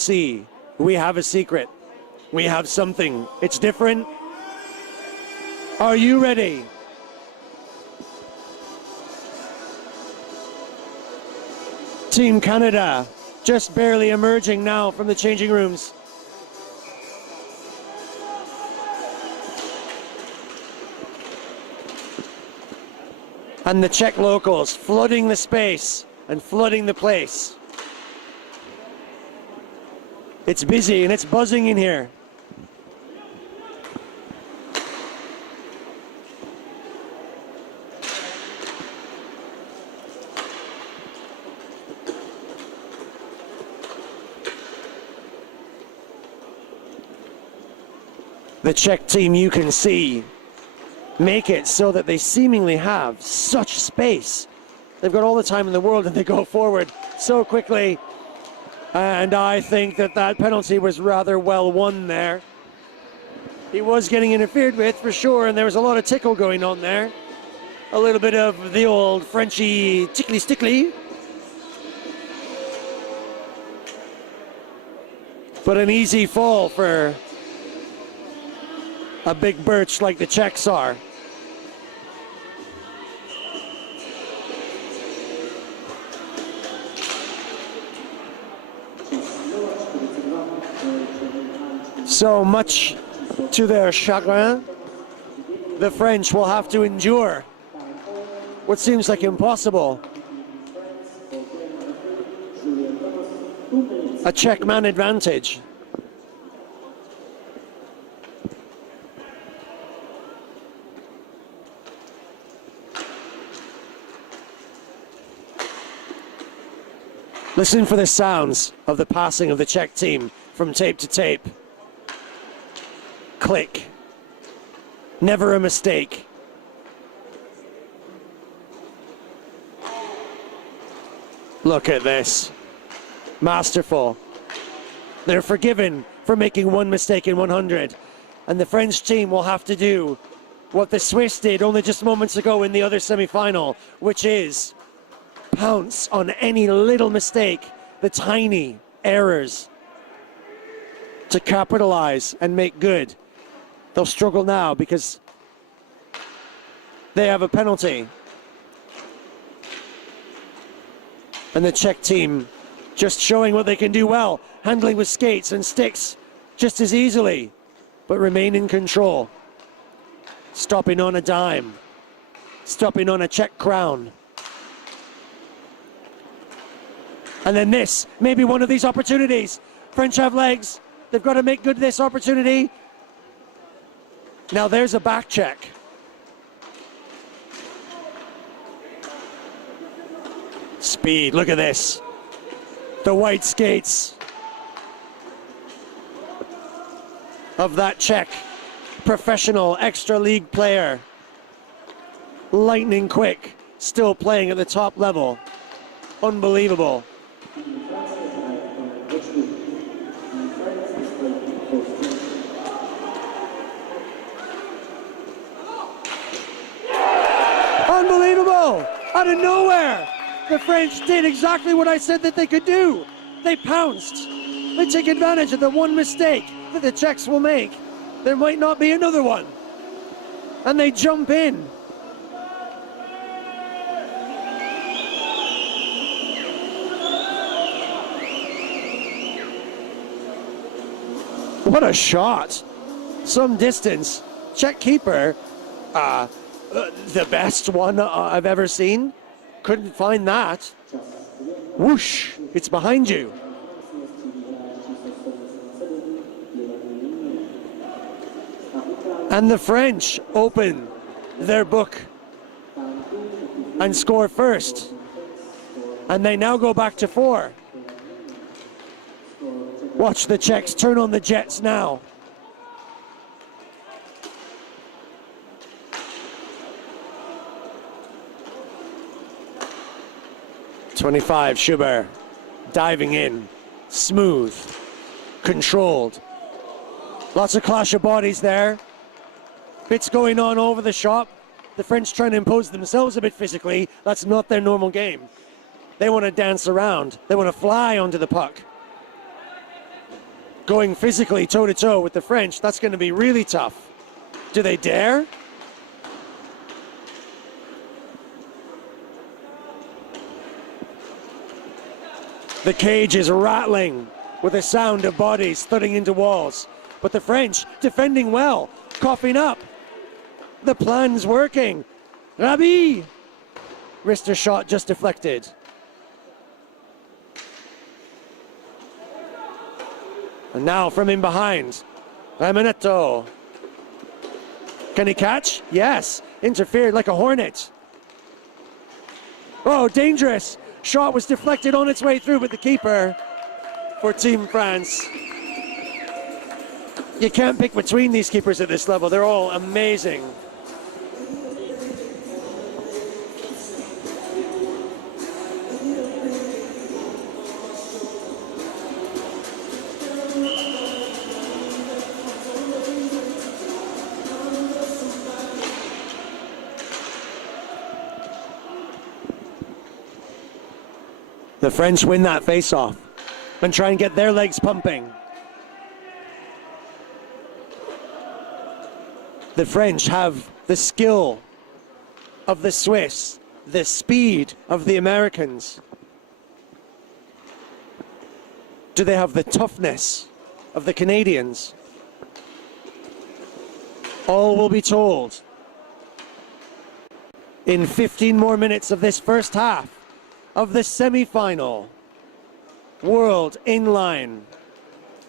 see. We have a secret. We have something. It's different. Are you ready? Team Canada just barely emerging now from the changing rooms. And the Czech locals flooding the space and flooding the place. It's busy and it's buzzing in here. The Czech team, you can see, make it so that they seemingly have such space. They've got all the time in the world and they go forward so quickly. And I think that that penalty was rather well won there. He was getting interfered with for sure, and there was a lot of tickle going on there. A little bit of the old Frenchy tickly-stickly. But an easy fall for a big birch like the Czechs are. So much to their chagrin, the French will have to endure what seems like impossible. A Czech man advantage. Listen for the sounds of the passing of the Czech team from tape to tape. Click. Never a mistake. Look at this. Masterful. They're forgiven for making one mistake in 100. And the French team will have to do what the Swiss did only just moments ago in the other semi-final, which is pounce on any little mistake, the tiny errors, to capitalize and make good. They'll struggle now because they have a penalty. And the Czech team just showing what they can do well, handling with skates and sticks just as easily, but remain in control. Stopping on a dime, stopping on a Czech crown. And then this, maybe one of these opportunities. French have legs. They've got to make good this opportunity. Now there's a back check. Speed, look at this. The white skates of that Czech professional extra league player. Lightning quick, still playing at the top level. Unbelievable. Unbelievable! Out of nowhere, the French did exactly what I said that they could do. They pounced. They take advantage of the one mistake that the Czechs will make. There might not be another one. And they jump in. What a shot. Some distance. Czech keeper, the best one I've ever seen. Couldn't find that. Whoosh, it's behind you. And the French open their book and score first. And they now go back to 4. Watch the Czechs turn on the jets now. .25, Schubert, diving in, smooth, controlled. Lots of clash of bodies there. Bits going on over the shop. The French trying to impose themselves a bit physically. That's not their normal game. They want to dance around. They want to fly onto the puck. going physically toe-to-toe with the French. That's going to be really tough. Do they dare? The cage is rattling with the sound of bodies thudding into walls. But the French defending well, coughing up. The plan's working. Rabi! Wrister shot just deflected. And now from in behind, Ramonetto. Can he catch? Yes. Interfered like a hornet. Oh, dangerous. Shot was deflected on its way through, but the keeper for Team France. You can't pick between these keepers at this level. They're all amazing. The French win that face-off and try and get their legs pumping. The French have the skill of the Swiss, the speed of the Americans. Do they have the toughness of the Canadians? All will be told in 15 more minutes of this first half of the semi-final World InLine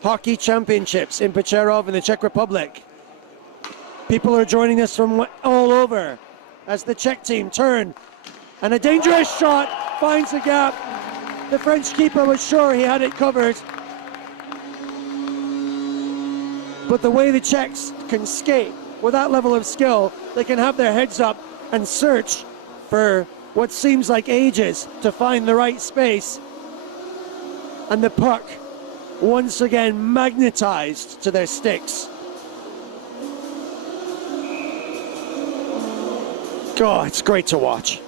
Hockey Championships in Přerov in the Czech Republic. People are joining us from all over as the Czech team turn, and a dangerous shot finds a gap. The French keeper was sure he had it covered, but the way the Czechs can skate with that level of skill, they can have their heads up and search for what seems like ages to find the right space. And the puck, once again magnetized to their sticks. Oh, it's great to watch.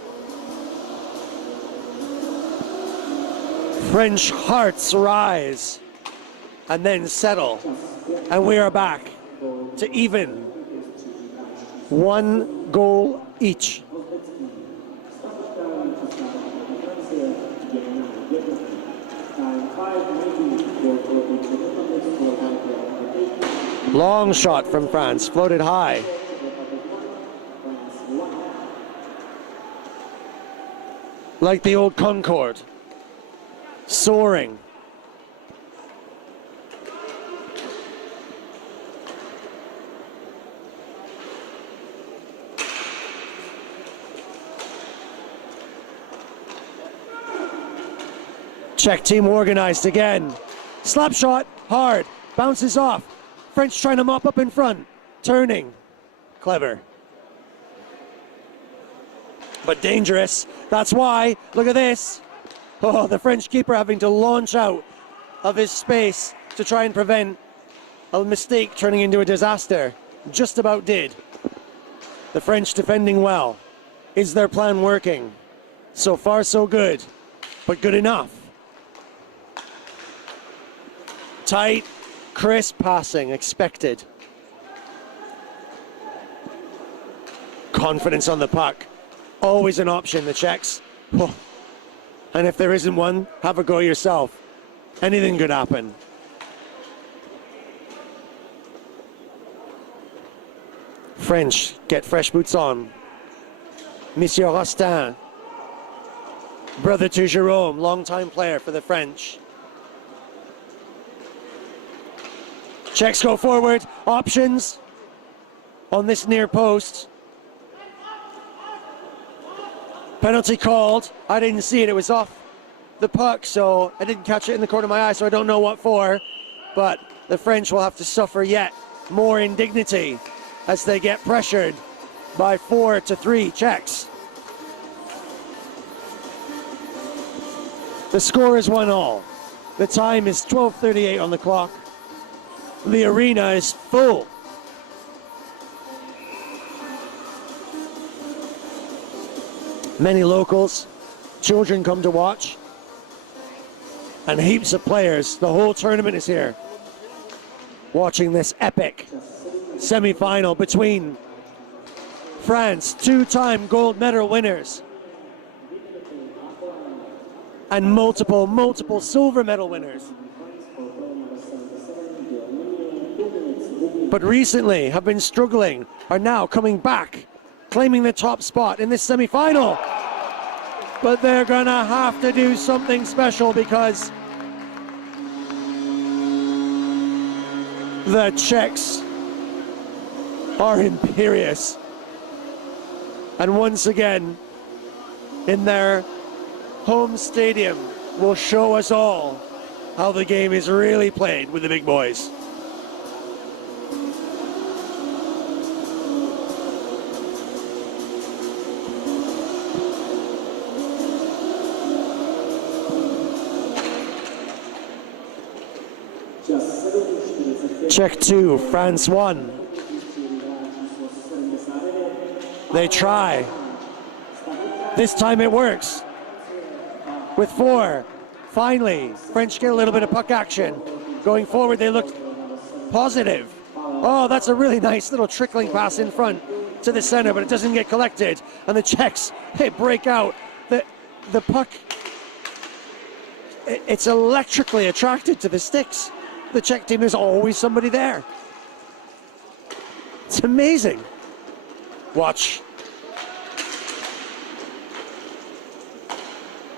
French hearts rise and then settle. And we are back to even 1 goal each. Long shot from France, floated high. Like the old Concorde, soaring. Czech team organized again. Slap shot, hard, bounces off. French trying to mop up in front, turning. Clever. But dangerous. That's why, look at this. Oh, the French keeper having to launch out of his space to try and prevent a mistake turning into a disaster. Just about did. The French defending well. Is their plan working? So far, so good, but good enough. Tight, crisp passing expected. Confidence on the puck. Always an option, the Czechs. Oh. And if there isn't one, have a go yourself. Anything could happen. French get fresh boots on. Monsieur Rostin, brother to Jérôme, longtime player for the French. Czechs go forward, options on this near post. Penalty called. I didn't see it, it was off the puck, so I didn't catch it in the corner of my eye, so I don't know what for. But the French will have to suffer yet more indignity as they get pressured by 4-3 Czechs. The score is 1-1. The time is 12:38 on the clock. The arena is full. Many locals, children come to watch, and heaps of players. The whole tournament is here. watching this epic semi-final between France, two-time gold medal winners, and multiple silver medal winners. But recently have been struggling, are now coming back, claiming the top spot in this semi-final. But they're gonna have to do something special because the Czechs are imperious. And once again, in their home stadium, will show us all how the game is really played with the big boys. Czech 2, France 1. They try. This time it works. With 4. Finally, French get a little bit of puck action. Going forward, they look positive. Oh, that's a really nice little trickling pass in front to the center, but it doesn't get collected. And the Czechs, they break out. The puck, it's electrically attracted to the sticks. The Czech team, there's always somebody there. It's amazing. Watch.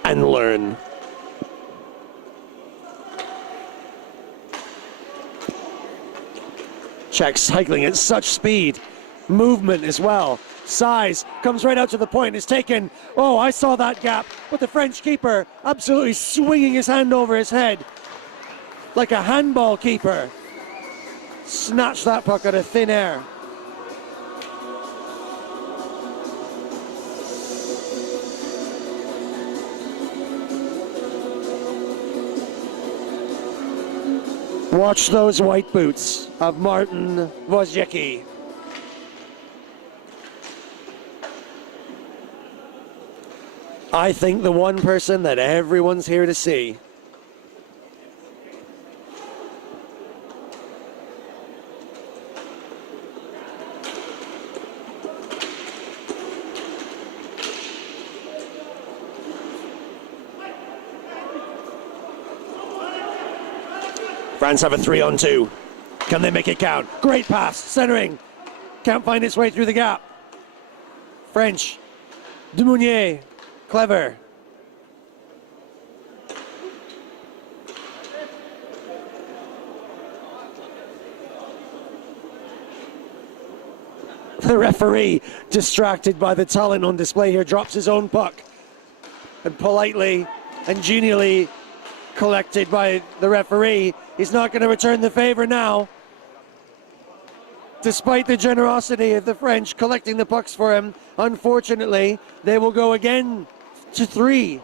And learn. Czech cycling at such speed. Movement as well. Size comes right out to the point. Is taken. Oh, I saw that gap. But the French keeper absolutely swinging his hand over his head like a handball keeper. Snatched that puck out of thin air. Watch those white boots of Martin Wojciecki. I think the one person that everyone's here to see. France have a 3-on-2. Can they make it count? Great pass, centering. Can't find its way through the gap. French. Dumounier. Clever. The referee, distracted by the talent on display here, drops his own puck. And politely and genially collected by the referee. He's not going to return the favor now. Despite the generosity of the French collecting the pucks for him, unfortunately, they will go again to 3.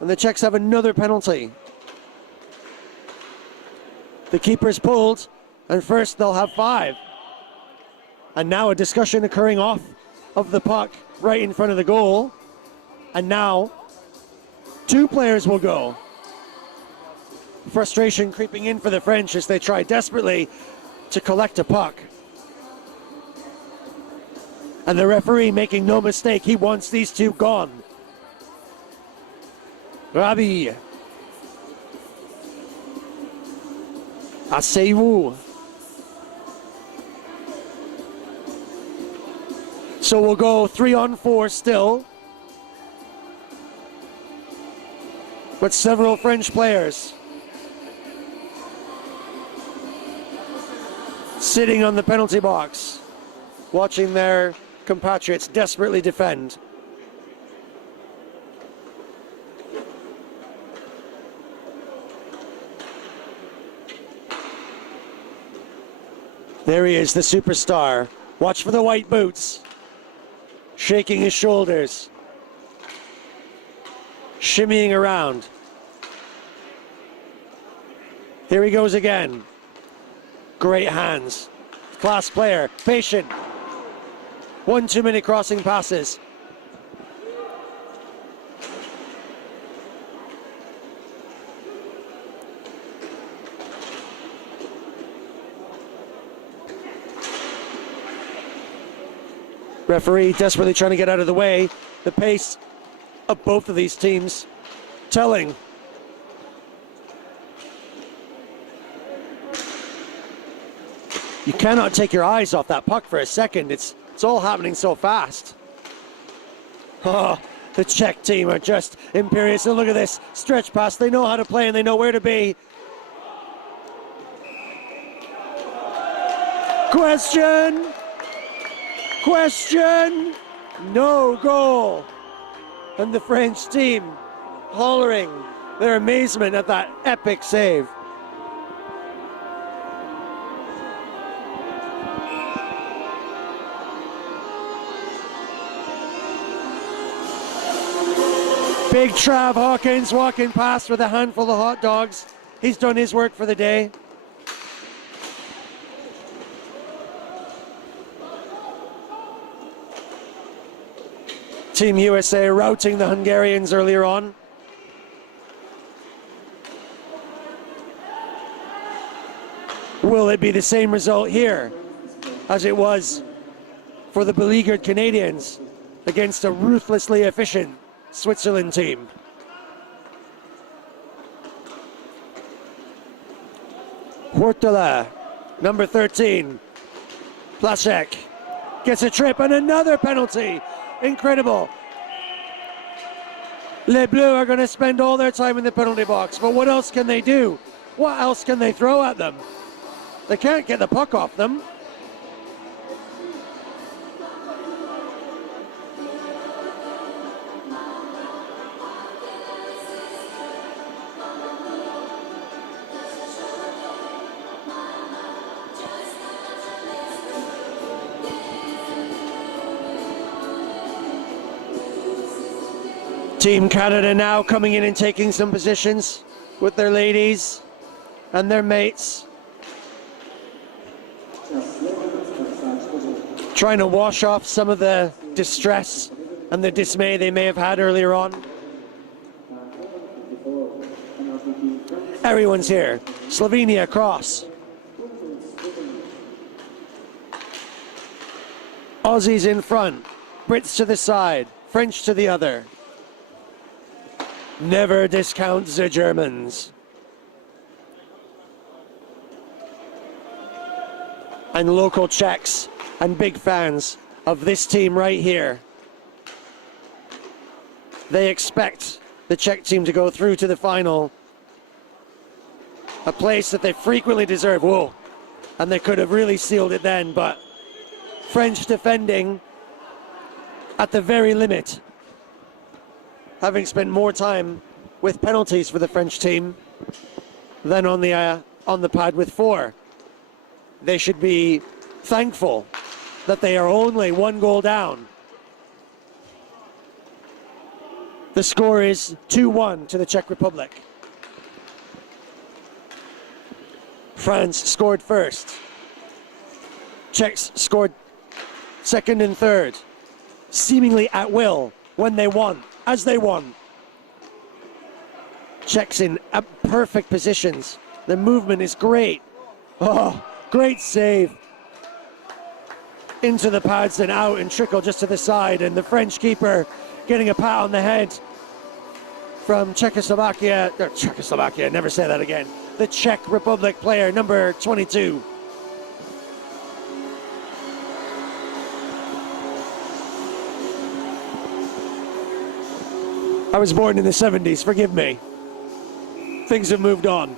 And the Czechs have another penalty. The keeper's pulled, and first they'll have 5. And now a discussion occurring off of the puck right in front of the goal. And now 2 players will go. Frustration creeping in for the French as they try desperately to collect a puck. And the referee making no mistake, he wants these 2 gone. Rabi. Asseyou. So we'll go 3-on-4 still. But several French players sitting on the penalty box, watching their compatriots desperately defend. There he is, the superstar. Watch for the white boots. Shaking his shoulders. Shimmying around. Here he goes again. Great hands. Class player. Patient. 1 2-minute crossing passes. Referee desperately trying to get out of the way. The pace of both of these teams telling. You cannot take your eyes off that puck for a second. It's all happening so fast. Oh, the Czech team are just imperious. And look at this stretch pass. They know how to play and they know where to be. Question. No goal. And the French team hollering their amazement at that epic save. Big Trav Hawkins walking past with a handful of hot dogs. He's done his work for the day. Team USA routing the Hungarians earlier on. Will it be the same result here as it was for the beleaguered Canadians against a ruthlessly efficient Switzerland team? Huertala, number 13. Plaszek gets a trip and another penalty. Incredible. Les Bleus are going to spend all their time in the penalty box, but what else can they do? What else can they throw at them? They can't get the puck off them. Team Canada now coming in and taking some positions with their ladies and their mates. Trying to wash off some of the distress and the dismay they may have had earlier on. Everyone's here. Slovenia cross. Aussies in front. Brits to the side. French to the other. Never discount the Germans. And local Czechs and big fans of this team right here. They expect the Czech team to go through to the final. A place that they frequently deserve. Whoa. And they could have really sealed it then, but French defending at the very limit. Having spent more time with penalties for the French team than on the pad with 4. They should be thankful that they are only 1 goal down. The score is 2-1 to the Czech Republic. France scored first. Czechs scored second and third, seemingly at will when they won, as they won. Czechs in perfect positions. The movement is great. Oh, great save. Into the pads and out and trickle just to the side, and the French keeper getting a pat on the head from Czechoslovakia, never say that again. The Czech Republic player, number 22. I was born in the 70s, forgive me. Things have moved on.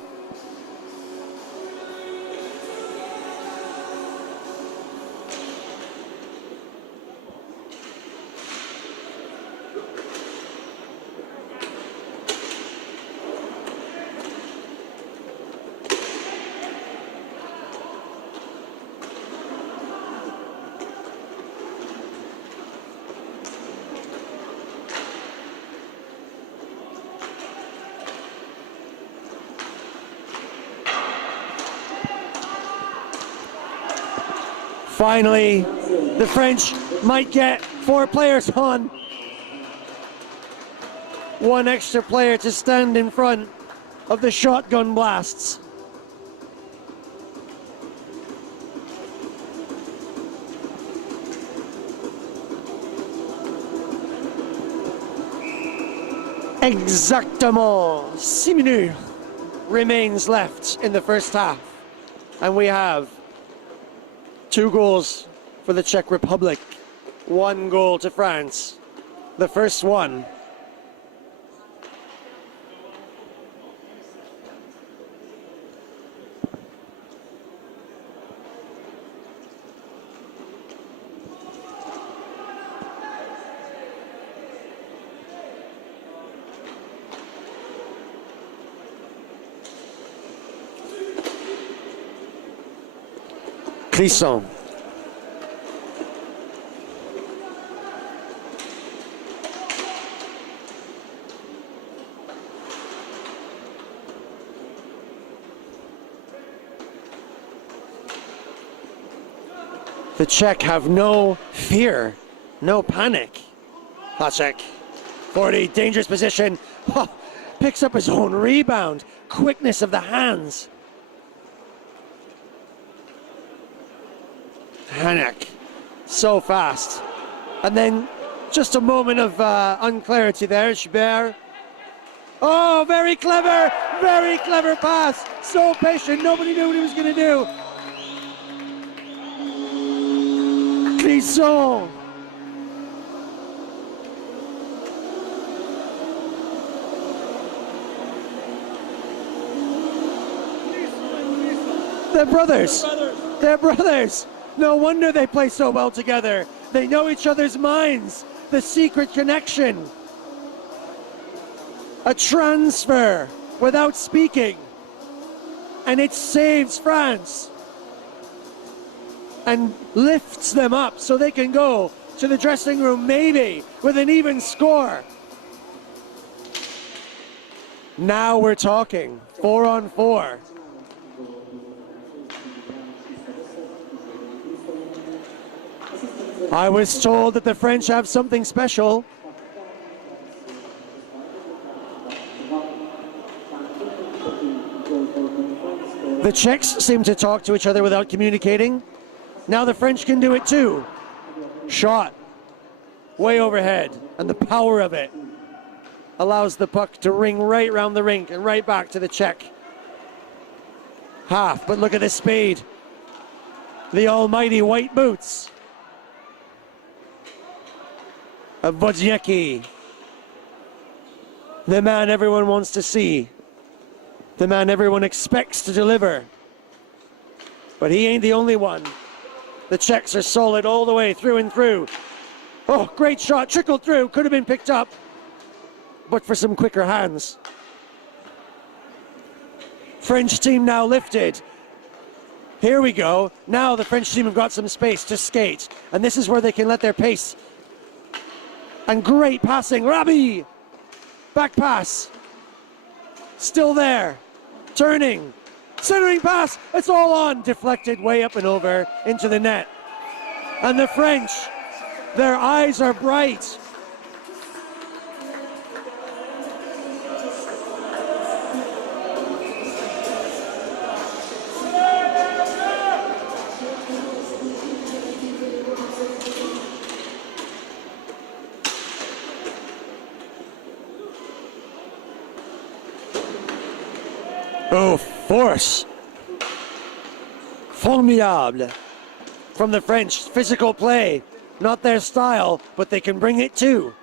Finally, the French might get 4 players on. 1 extra player to stand in front of the shotgun blasts. Exactement 6 minutes remains left in the first half. And we have 2 goals for the Czech Republic, 1 goal to France. The first one. Clisson. The Czech have no fear, no panic. Hacek, 40, dangerous position. Oh, picks up his own rebound. Quickness of the hands. Hanek, so fast. And then just a moment of unclarity there. Schubert. Oh, very clever pass. So patient, nobody knew what he was going to do. Clisson. They're brothers. They're brothers. No wonder they play so well together. They know each other's minds. The secret connection. A transfer without speaking. And it saves France. And lifts them up so they can go to the dressing room maybe with an even score. Now we're talking 4-on-4. I was told that the French have something special. The Czechs seem to talk to each other without communicating. Now the French can do it too. Shot way overhead, and the power of it allows the puck to ring right around the rink and right back to the Czech half. But look at the speed. The almighty white boots of Wozniacki. The man everyone wants to see. The man everyone expects to deliver. But he ain't the only one. The Czechs are solid all the way through and through. Oh, great shot, trickled through, could have been picked up, but for some quicker hands. French team now lifted. Here we go. Now the French team have got some space to skate, and this is where they can let their pace. And great passing, Rabi! Back pass. Still there. Turning. Centering pass, it's all on. Deflected way up and over into the net. And the French, their eyes are bright. Oh, force. Formidable. From the French, physical play. Not their style, but they can bring it too.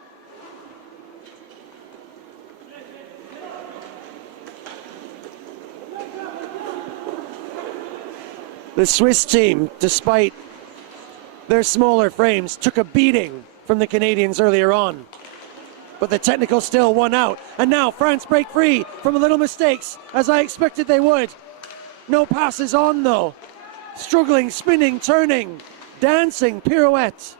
The Swiss team, despite their smaller frames, took a beating from the Canadians earlier on. But the technical still won out. And now France break free from little mistakes, as I expected they would. No passes on though. Struggling, spinning, turning, dancing, pirouette.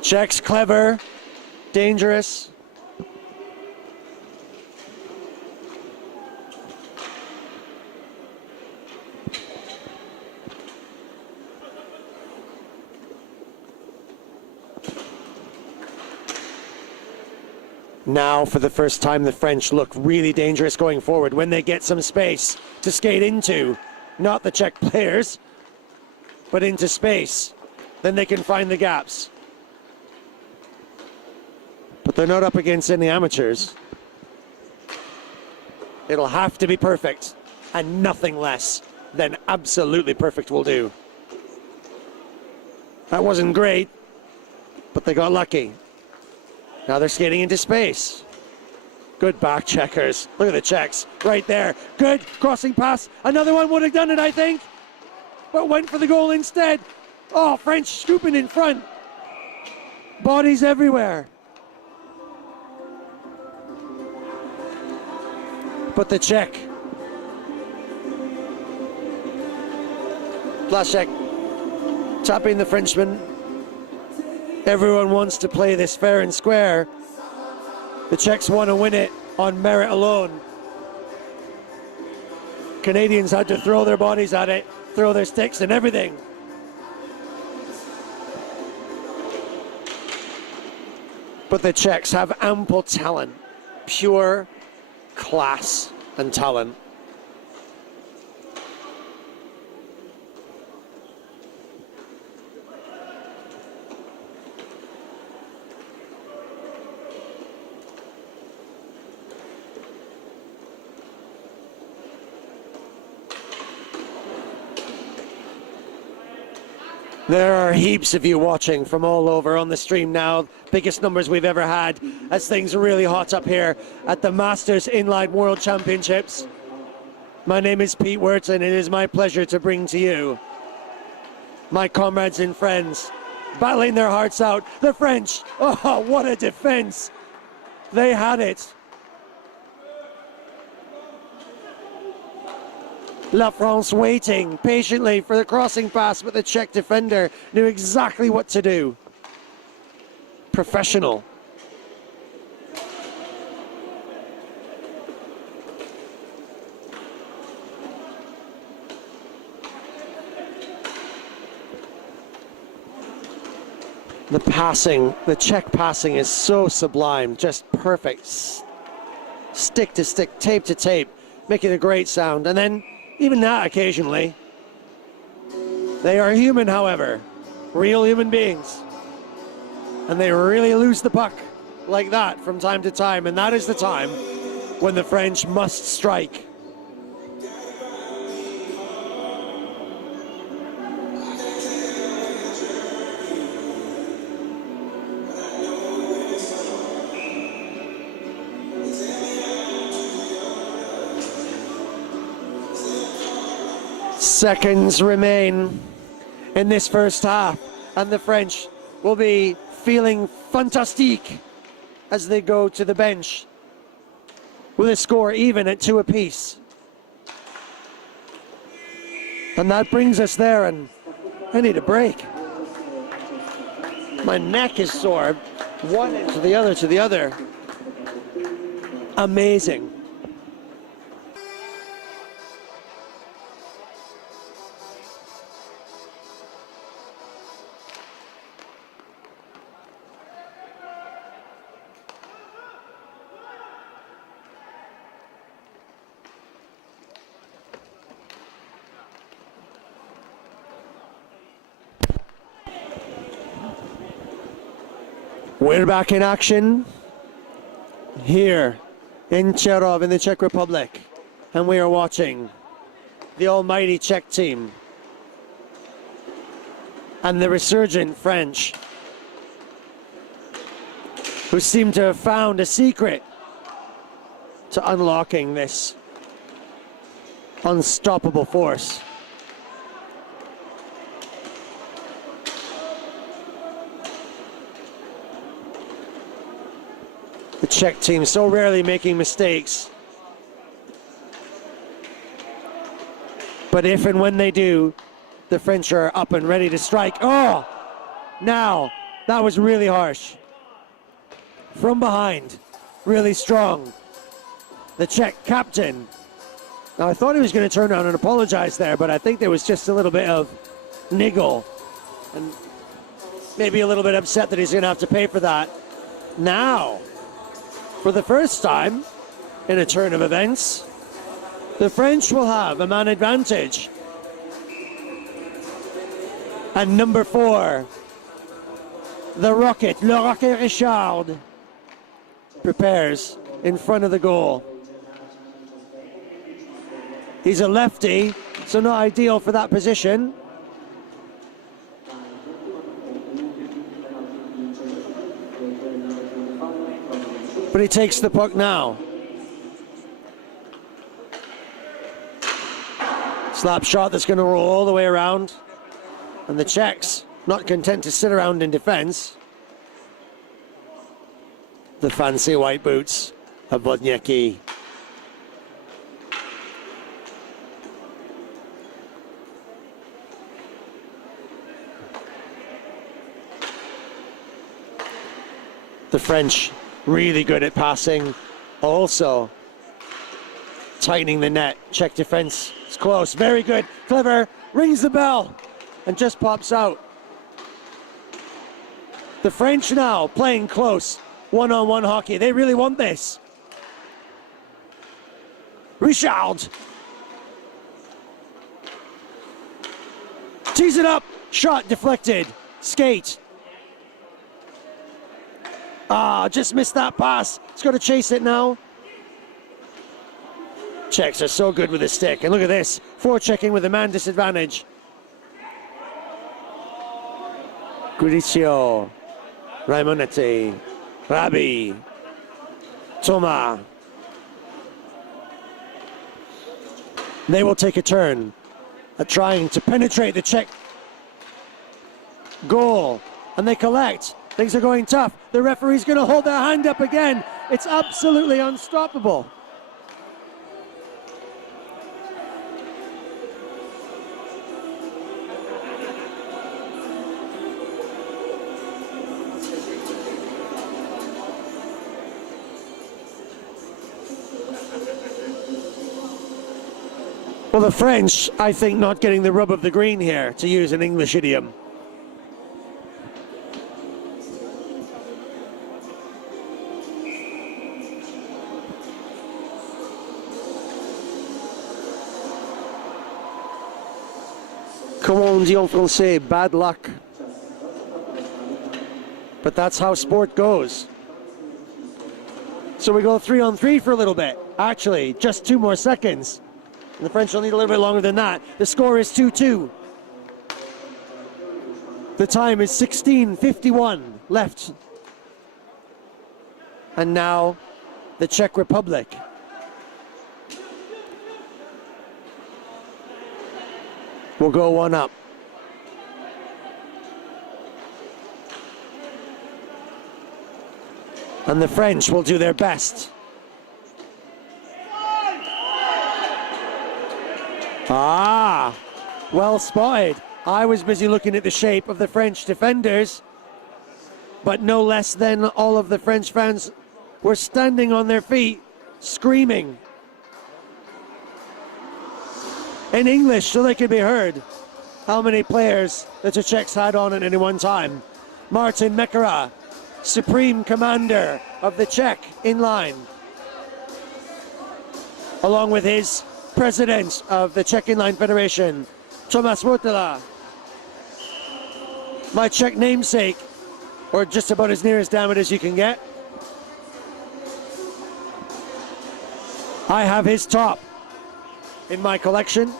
Czechs clever, dangerous. Now, for the first time, the French look really dangerous going forward when they get some space to skate into. Not the Czech players, but into space. then they can find the gaps. But they're not up against any amateurs. It'll have to be perfect, and nothing less than absolutely perfect will do. That wasn't great, but they got lucky. Now they're skating into space. Good back checkers. Look at the checks right there. Good crossing pass. Another one would have done it, I think, but went for the goal instead. Oh, French scooping in front. Bodies everywhere. But the Czech. Blaszek tapping the Frenchman. Everyone wants to play this fair and square. The Czechs want to win it on merit alone. Canadians had to throw their bodies at it, throw their sticks and everything. But the Czechs have ample talent, pure class and talent. There are heaps of you watching from all over on the stream now. Biggest numbers we've ever had as things are really hot up here at the Masters InLine World Championships. My name is Pete Wirtz and it is my pleasure to bring to you my comrades and friends battling their hearts out. The French, oh, what a defense. They had it. La France waiting patiently for the crossing pass, but the Czech defender knew exactly what to do. Professional. The passing, the Czech passing is so sublime, just perfect. Stick to stick, tape to tape, making a great sound. And then even that occasionally. They are human, however, real human beings. And they really lose the puck like that from time to time. And that is the time when the French must strike. Seconds remain in this first half, and the French will be feeling fantastique as they go to the bench with a score even at 2 apiece. And that brings us there, and I need a break. My neck is sore. One end to the other to the other. Amazing. We're back in action here in Přerov in the Czech Republic, and we are watching the almighty Czech team and the resurgent French, who seem to have found a secret to unlocking this unstoppable force. The Czech team so rarely making mistakes. But if and when they do, the French are up and ready to strike. Oh, now, that was really harsh. From behind, really strong. The Czech captain. Now I thought he was going to turn around and apologize there, but I think there was just a little bit of niggle. And maybe a little bit upset that he's going to have to pay for that. Now, for the first time in a turn of events, the French will have a man advantage. And number 4, the Rocket, Le Rocket Richard, prepares in front of the goal. He's a lefty, so not ideal for that position. But he takes the puck now. Slap shot that's going to roll all the way around. And the Czechs not content to sit around in defense. The fancy white boots of Wodniacki. The French really good at passing, also tightening the net. Czech defense is close, very good, clever, rings the bell and just pops out. The French now playing close, one-on-one hockey. They really want this. Richard tees it up, shot deflected, skate. Just missed that pass. He's got to chase it now. Czechs are so good with the stick. And look at this, forechecking with a man disadvantage. Gudicio, Raimonetti, Rabi, Toma. They will take a turn at trying to penetrate the Czech goal. And they collect. Things are going tough. The referee's going to hold their hand up again. It's absolutely unstoppable. Well, the French, I think, not getting the rub of the green here, to use an English idiom. Comme on dit en français, bad luck. But that's how sport goes. So we go 3-on-3 for a little bit. Actually, just 2 more seconds. And the French will need a little bit longer than that. The score is 2-2. The time is 16:51 left. And now the Czech Republic. Will go 1 up. And the French will do their best. Well spotted. I was busy looking at the shape of the French defenders, but no less than all of the French fans were standing on their feet, screaming in English so they could be heard how many players that the Czechs had on at any one time. Martin Mekara, supreme commander of the Czech InLine, along with his president of the Czech InLine Federation, Tomáš Votela, my Czech namesake, or just about as near as damn it as you can get. I have his top in my collection.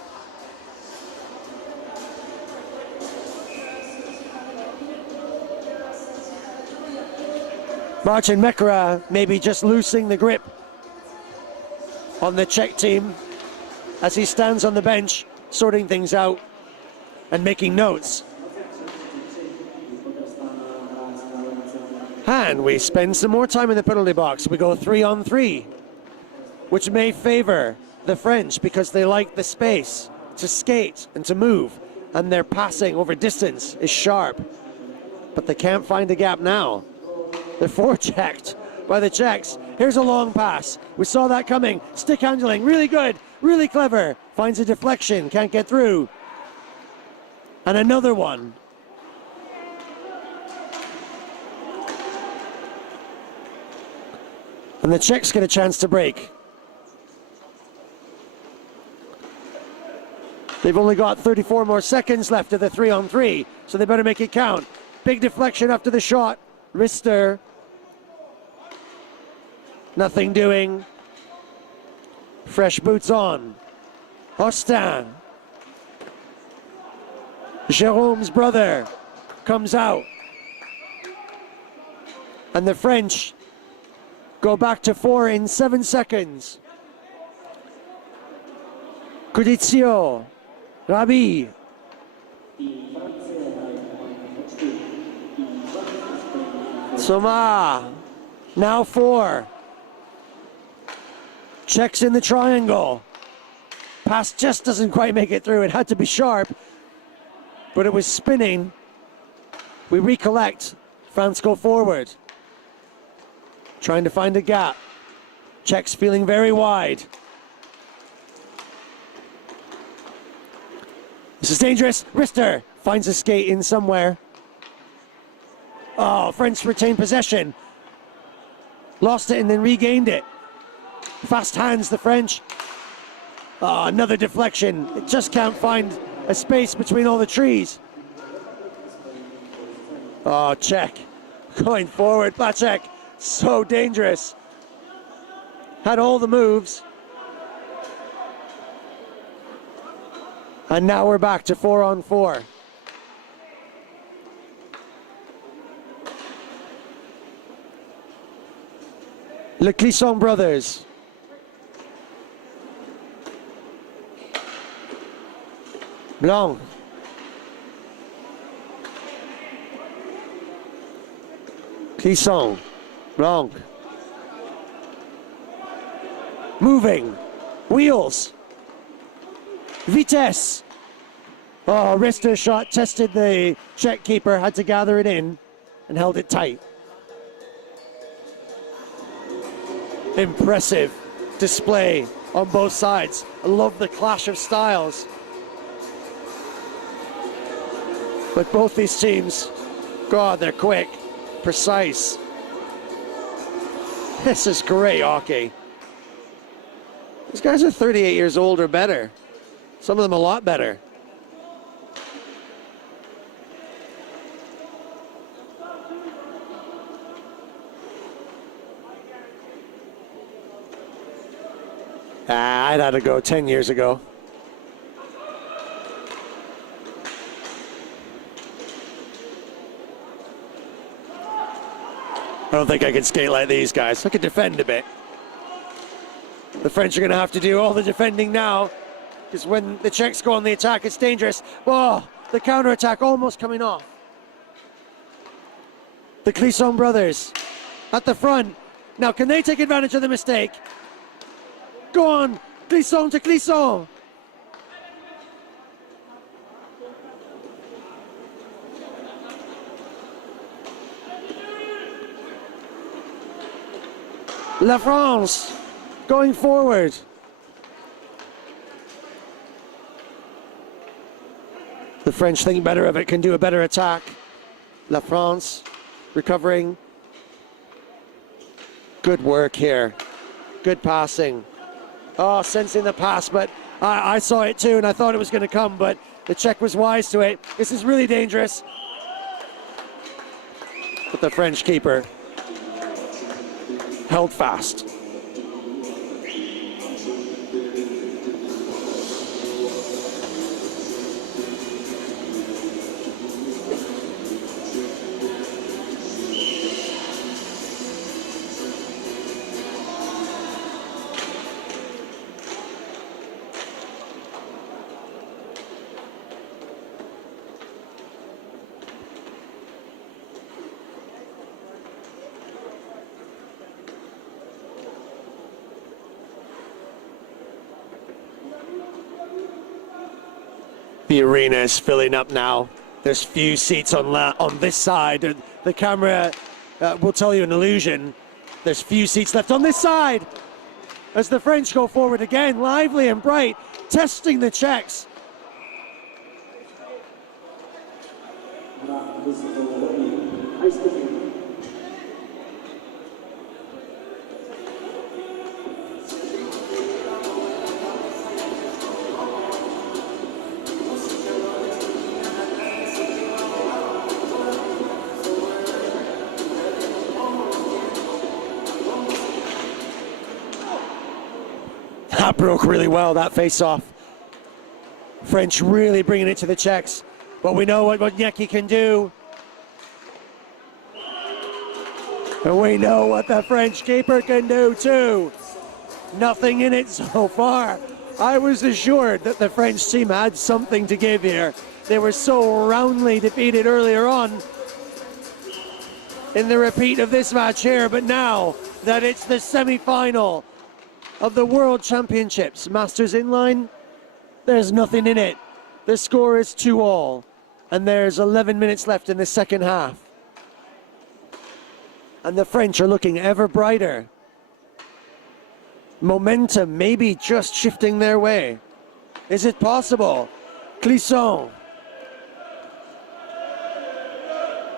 Martin Mekara maybe just loosening the grip on the Czech team as he stands on the bench, sorting things out and making notes. And we spend some more time in the penalty box. We go 3-on-3, which may favor the French because they like the space to skate and to move, and their passing over distance is sharp. But they can't find a gap now. They're forechecked by the Czechs. Here's a long pass. We saw that coming. Stick handling, really good, really clever. Finds a deflection, can't get through. And another one. And the Czechs get a chance to break. They've only got 34 more seconds left of the 3-on-3, so they better make it count. Big deflection after the shot. Rister. Nothing doing. Fresh boots on. Austin. Jérôme's brother comes out. And the French go back to 4 in 7 seconds. Cudizio, Rabi. Soma, now 4. Checks in the triangle. Pass just doesn't quite make it through. It had to be sharp, but it was spinning. We recollect. France go forward. Trying to find a gap. Czechs feeling very wide. This is dangerous. Rister finds a skate in somewhere. Oh, French retained possession. Lost it and then regained it. Fast hands, the French. Oh, another deflection. It just can't find a space between all the trees. Oh, Czech going forward. Placek, so dangerous. Had all the moves. And now we're back to 4-on-4. Le Clisson brothers. Blanc. Clisson. Blanc. Moving. Wheels. Vitesse. Oh, Rister shot tested the Czech keeper, had to gather it in and held it tight. Impressive display on both sides. I love the clash of styles. But both these teams, God, they're quick, precise. This is great hockey. These guys are 38 years old or better. Some of them a lot better. I'd had to go 10 years ago. I don't think I could skate like these guys. I could defend a bit. The French are going to have to do all the defending now, because when the Czechs go on the attack, it's dangerous. Oh, the counterattack almost coming off. The Clisson brothers at the front. Now, can they take advantage of the mistake? Go on, Clisson to Clisson. La France going forward. The French think better of it, can do a better attack. La France recovering. Good work here. Good passing. Oh, sensing the pass, but I saw it too, and I thought it was going to come, but the Czech was wise to it. This is really dangerous. But the French keeper held fast. The arena is filling up now. There's few seats on this side. The camera will tell you an illusion. There's few seats left on this side. As the French go forward again, lively and bright, testing the Czechs. That broke really well, that face-off. French really bringing it to the Czechs. But we know what Wozniacki can do. And we know what the French keeper can do too. Nothing in it so far. I was assured that the French team had something to give here. They were so roundly defeated earlier on in the repeat of this match here, but now that it's the semi-final of the World Championships Masters InLine, there's nothing in it. The score is 2-all, and there's 11 minutes left in the second half. And the French are looking ever brighter. Momentum maybe just shifting their way. Is it possible? Clisson.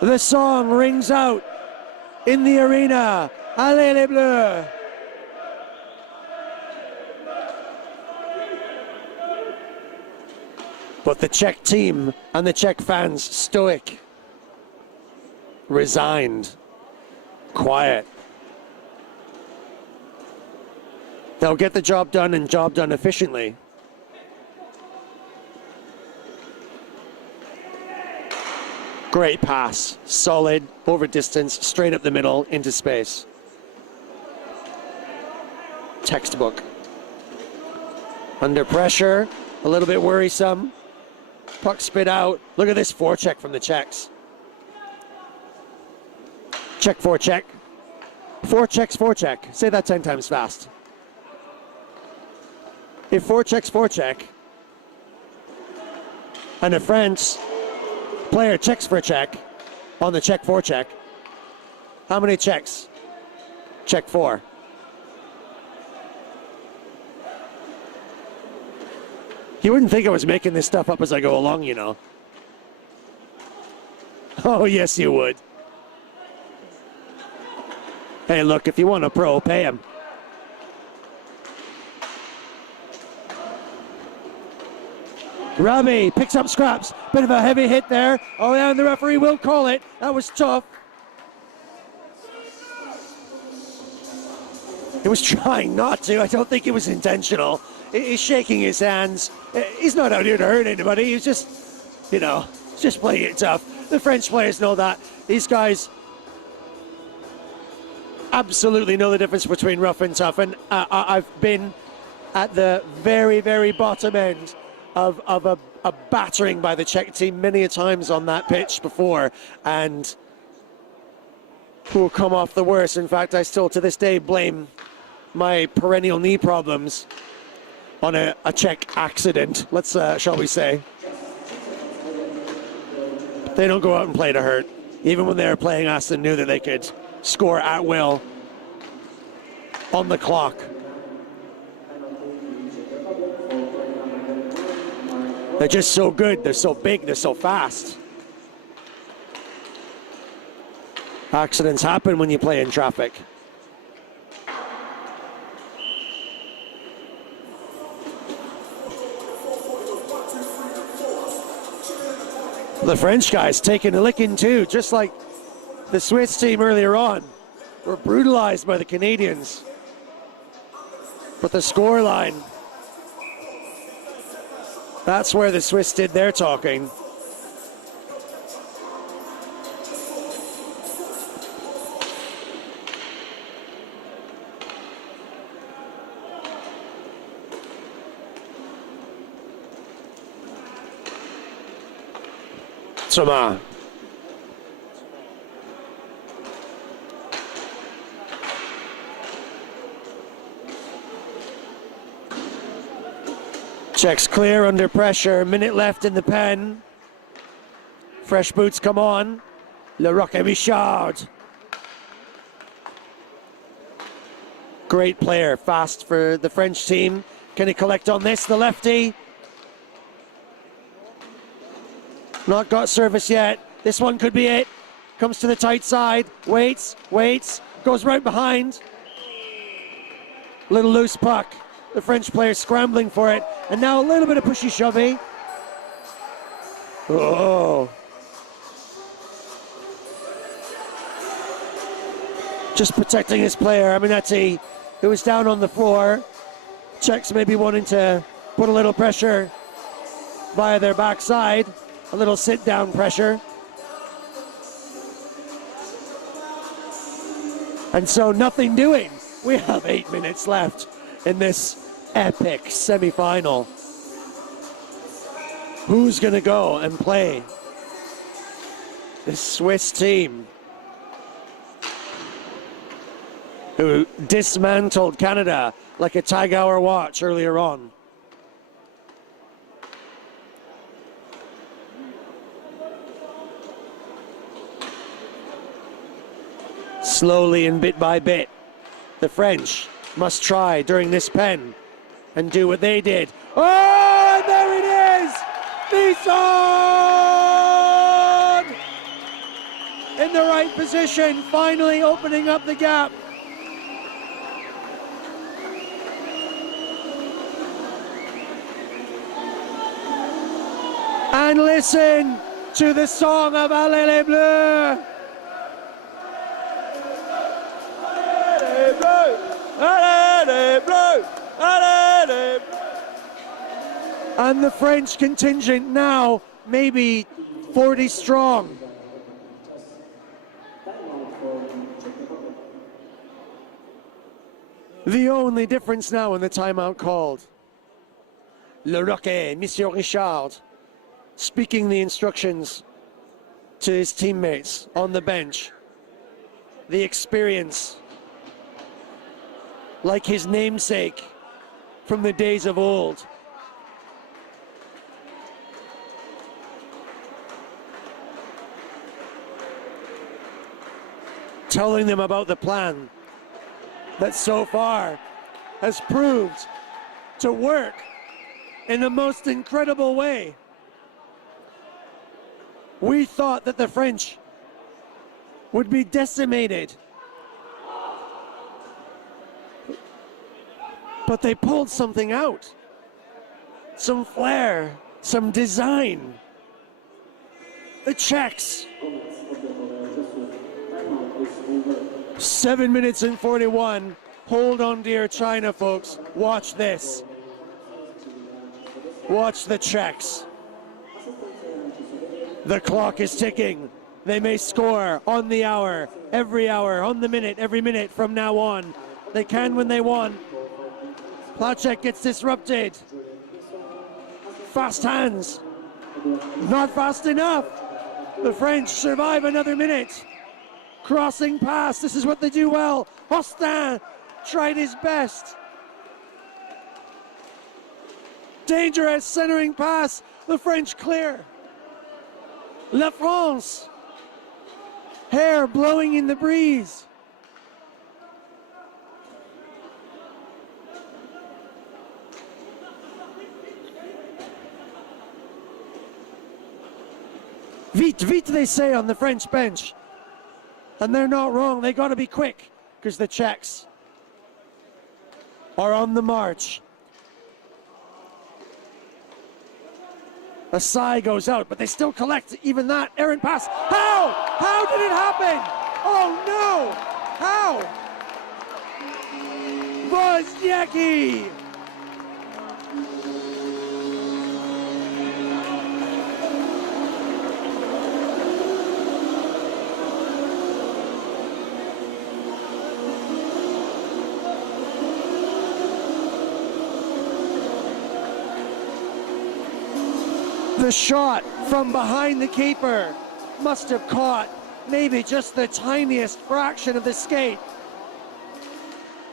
The song rings out in the arena. Allez les Bleus! But the Czech team and the Czech fans stoic, resigned, quiet. They'll get the job done and job done efficiently. Great pass, solid, over distance, straight up the middle, into space. Textbook. Under pressure, a little bit worrisome. Puck spit out. Look at this forecheck from the Czechs. Check, forecheck. Forechecks, forecheck. Say that 10 times fast. If forecheck's forecheck, and a French player checks for a check on the check forecheck, how many checks? Check 4. You wouldn't think I was making this stuff up as I go along, you know. Oh, yes, you would. Hey, look, if you want a pro, pay him. Rabi picks up scraps. Bit of a heavy hit there. Oh, yeah, and the referee will call it. That was tough. He was trying not to. I don't think it was intentional. He's shaking his hands. He's not out here to hurt anybody. He's just, you know, just playing it tough. The French players know that. These guys absolutely know the difference between rough and tough. And I've been at the very, very bottom end of a battering by the Czech team many a times on that pitch before, and who will come off the worst. In fact, I still to this day blame my perennial knee problems on a Czech accident, let's shall we say. They don't go out and play to hurt. Even when they were playing us and knew that they could score at will on the clock. They're just so good, they're so big, they're so fast. Accidents happen when you play in traffic. The French guys taking a licking too, just like the Swiss team earlier on. Were brutalized by the Canadians. But the scoreline, that's where the Swiss did their talking. Thomas. Czechs clear under pressure. Minute left in the pen. Fresh boots come on. Le Roque Richard. Great player, fast for the French team. Can he collect on this? The lefty. Not got service yet. This one could be it. Comes to the tight side. Waits, goes right behind. Little loose puck. The French player scrambling for it. And now a little bit of pushy-shovey. Oh. Just protecting his player, Aminetti, who was down on the floor. Czechs maybe wanting to put a little pressure via their backside, a little sit-down pressure. And so nothing doing. We have 8 minutes left in this epic semi-final. Who's going to go and play this Swiss team who dismantled Canada like a Tag Heuer watch earlier on? Slowly and bit by bit, the French must try during this pen and do what they did. Oh, and there it is! Nissan! In the right position, finally opening up the gap. And listen to the song of Allez les Bleus. And the French contingent now maybe 40 strong. The only difference now in the timeout called. Le Roquet, Monsieur Richard, speaking the instructions to his teammates on the bench. The experience, like his namesake from the days of old. Telling them about the plan that so far has proved to work in the most incredible way. We thought that the French would be decimated, but they pulled something out. Some flair, some design. The Czechs. 7 minutes and 41. Hold on, dear China, folks. Watch this. Watch the Czechs. The clock is ticking. They may score on the hour, on the minute, every minute from now on. They can when they want. Placek gets disrupted. Fast hands. Not fast enough. The French survive another minute. Crossing pass. This is what they do well. Hostin tried his best. Dangerous centering pass. The French clear. La France. Hair blowing in the breeze. Vite, vite, they say on the French bench. And they're not wrong. They got to be quick because the Czechs are on the march. A sigh goes out, but they still collect even that errant pass. How? How did it happen? Oh no! How? Wozniacki! The shot from behind the keeper must have caught maybe just the tiniest fraction of the skate.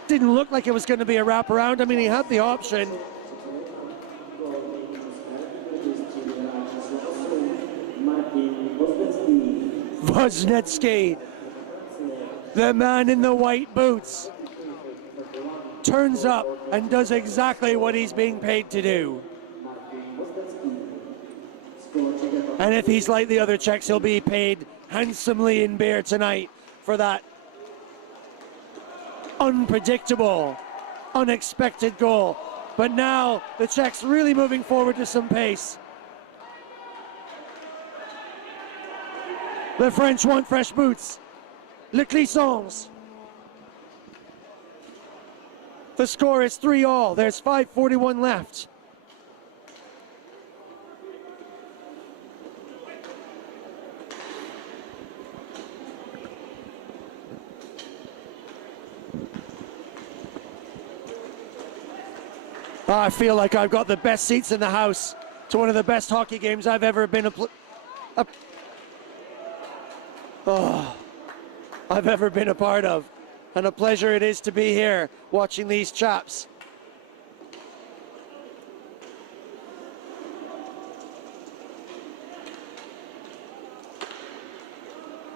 Didn't look like it was going to be a wraparound. I mean, he had the option. Wozniacki, the man in the white boots, turns up and does exactly what he's being paid to do. And if he's like the other Czechs, he'll be paid handsomely in beer tonight for that unpredictable, unexpected goal. But now the Czechs really moving forward to some pace. The French want fresh boots. Le Clissons. The score is 3-all. There's 5:41 left. I feel like I've got the best seats in the house to one of the best hockey games I've ever been I've ever been a part of. And a pleasure it is to be here watching these chaps.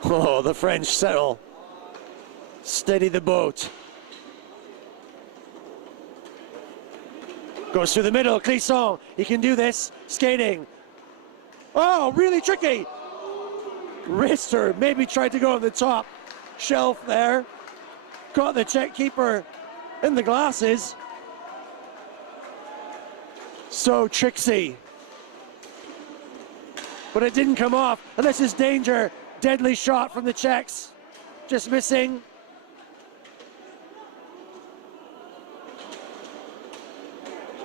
Oh, the French settle. Steady the boat. Goes through the middle, Clisson. He can do this. Skating. Oh, really tricky. Wrister maybe tried to go on the top shelf there. Caught the Czech keeper in the glasses. So tricksy. But it didn't come off. And this is danger. Deadly shot from the Czechs. Just missing.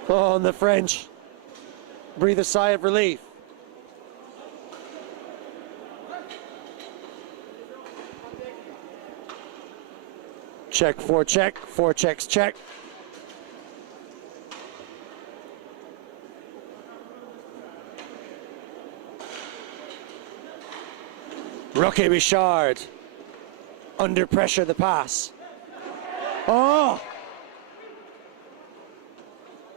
Oh, and the French breathe a sigh of relief. Check, four checks, check. Roque Richard, under pressure, the pass. Oh!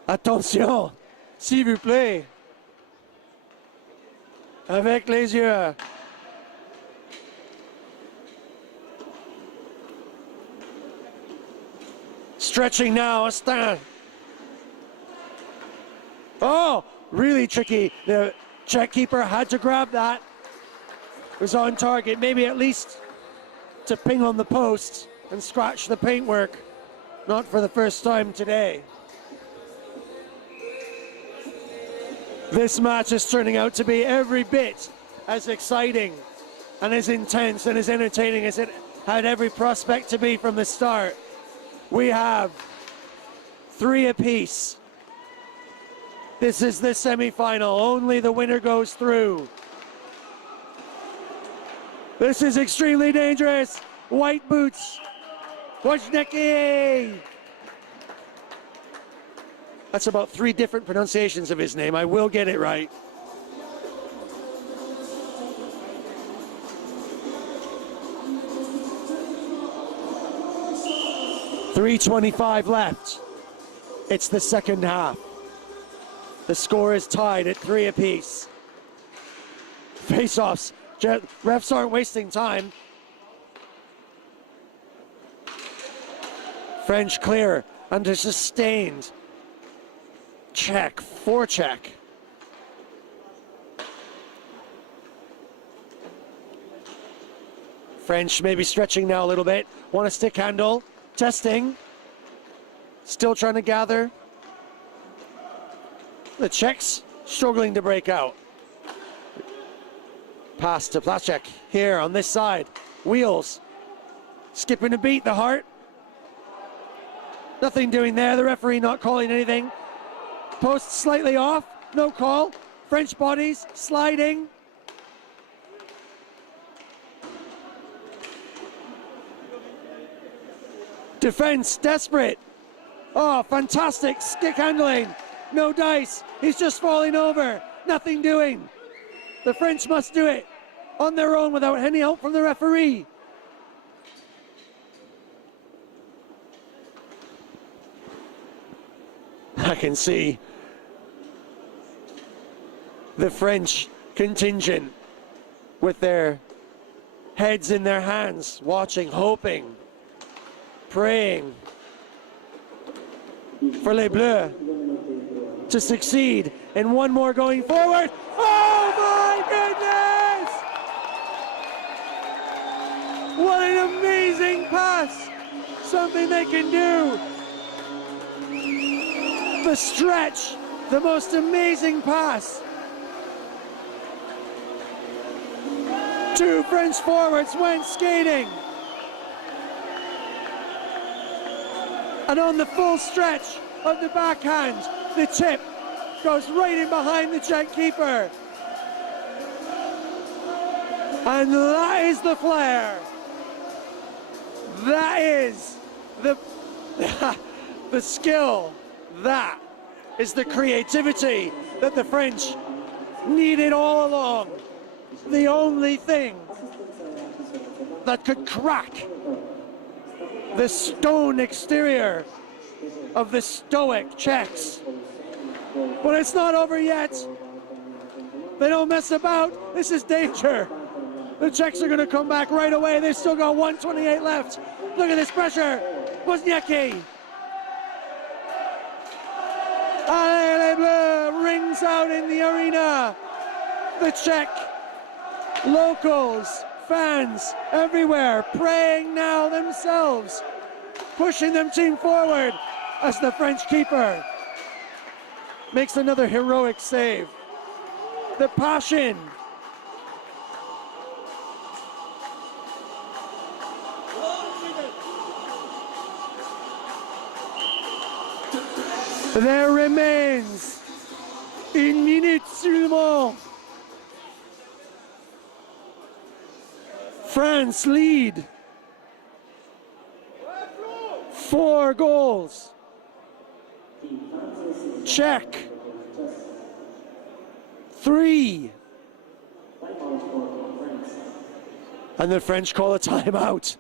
Attention, s'il vous plaît. Avec les yeux. Stretching now, Astin. Oh, really tricky. The Czech keeper had to grab that. It was on target, maybe at least to ping on the post and scratch the paintwork. Not for the first time today. This match is turning out to be every bit as exciting and as intense and as entertaining as it had every prospect to be from the start. We have 3 apiece. This is the semifinal. Only the winner goes through. This is extremely dangerous. White boots. Wojnecki. That's about 3 different pronunciations of his name. I will get it right. .325 left. It's the second half. The score is tied at 3 apiece. Face-offs. Refs aren't wasting time. French clear under sustained check, forecheck. French maybe stretching now a little bit. Want a stick handle. Testing. Still trying to gather. The Czechs struggling to break out. Pass to Placek here on this side. Wheels. Skipping a beat, the Hart. Nothing doing there. The referee not calling anything. Post slightly off. No call. French bodies sliding. Defense desperate. Oh, fantastic stick handling. No dice. He's just falling over. Nothing doing. The French must do it on their own without any help from the referee. I can see the French contingent with their heads in their hands, watching, hoping, praying for Les Bleus to succeed in one more going forward. Oh my goodness! What an amazing pass! Something they can do. The stretch, the most amazing pass. 2 French forwards went skating. And on the full stretch of the backhand, the tip goes right in behind the Czech keeper. And that is the flair. That is the, the skill. That is the creativity that the French needed all along. The only thing that could crack the stone exterior of the stoic Czechs. But it's not over yet. They don't mess about. This is danger. The Czechs are going to come back right away. They've still got 1:28 left. Look at this pressure. Wozniacki. Allez les Bleus rings out in the arena. The Czech locals, fans everywhere praying now themselves, pushing their team forward as the French keeper makes another heroic save. The passion. There remains une minute seulement. France lead 4 goals. Czech 3. And the French call a timeout.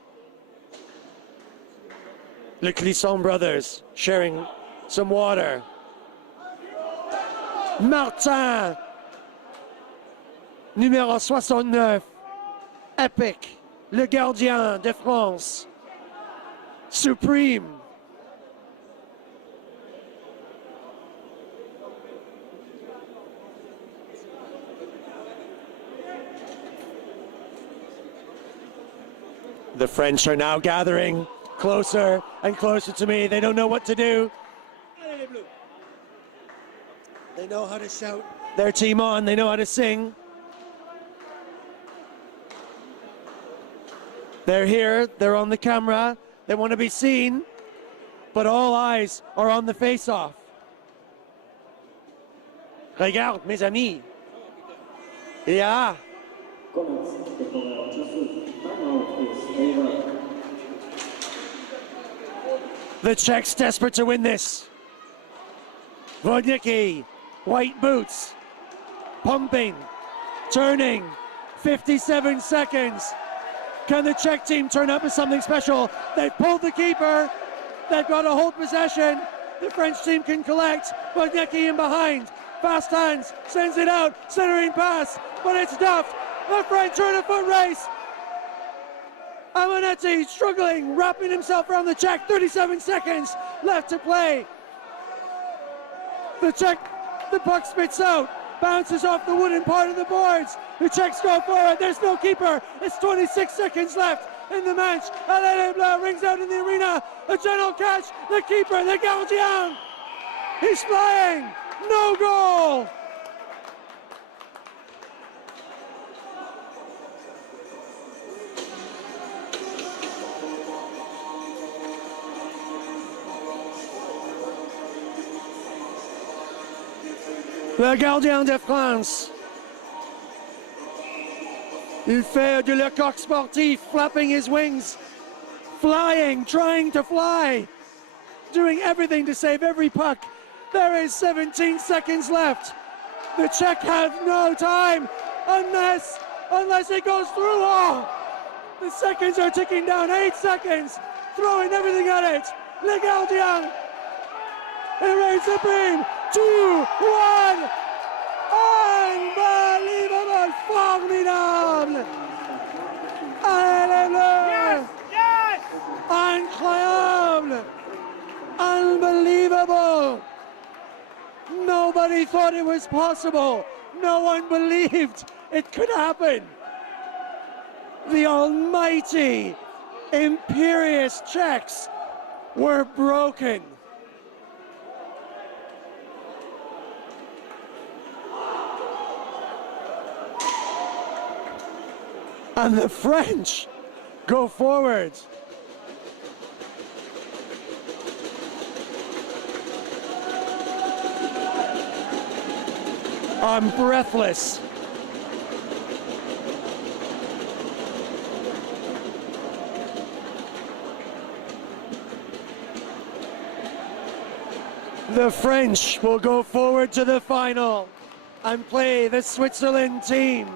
Le Clisson brothers sharing some water. Martin, numéro 69, Epic, le gardien de France, Supreme. The French are now gathering closer and closer to me. They don't know what to do. They know how to shout their team on. They know how to sing. They're here. They're on the camera. They want to be seen. But all eyes are on the face-off. Regarde, mes amis. Yeah. The Czechs desperate to win this. Wozniacki, white boots, pumping, turning, 57 seconds. Can the Czech team turn up with something special? They've pulled the keeper. They've got to hold possession. The French team can collect. Wozniacki in behind. Fast hands, sends it out, centering pass, but it's duffed. The French are in a foot race. Amanetti struggling, wrapping himself around the Czech. 37 seconds left to play. The Czech, the puck spits out, bounces off the wooden part of the boards. The Czechs go forward, there's no keeper. It's 26 seconds left in the match. Allez les Bleus rings out in the arena. A gentle catch, the keeper, the gardien. He's flying, no goal. Le gardien de France. Il fait de le coq sportif, flapping his wings, flying, trying to fly, doing everything to save every puck. There is 17 seconds left. The Czech have no time unless it goes through. Oh, the seconds are ticking down. 8 seconds, throwing everything at it. Le gardien. It reigns supreme. 2-1. Unbelievable. Formidable. Allez les Bleus. Yes, yes. Incroyable. Unbelievable. Nobody thought it was possible. No one believed it could happen. The almighty, imperious Czechs were broken. And the French go forward. I'm breathless. The French will go forward to the final and play the Switzerland team.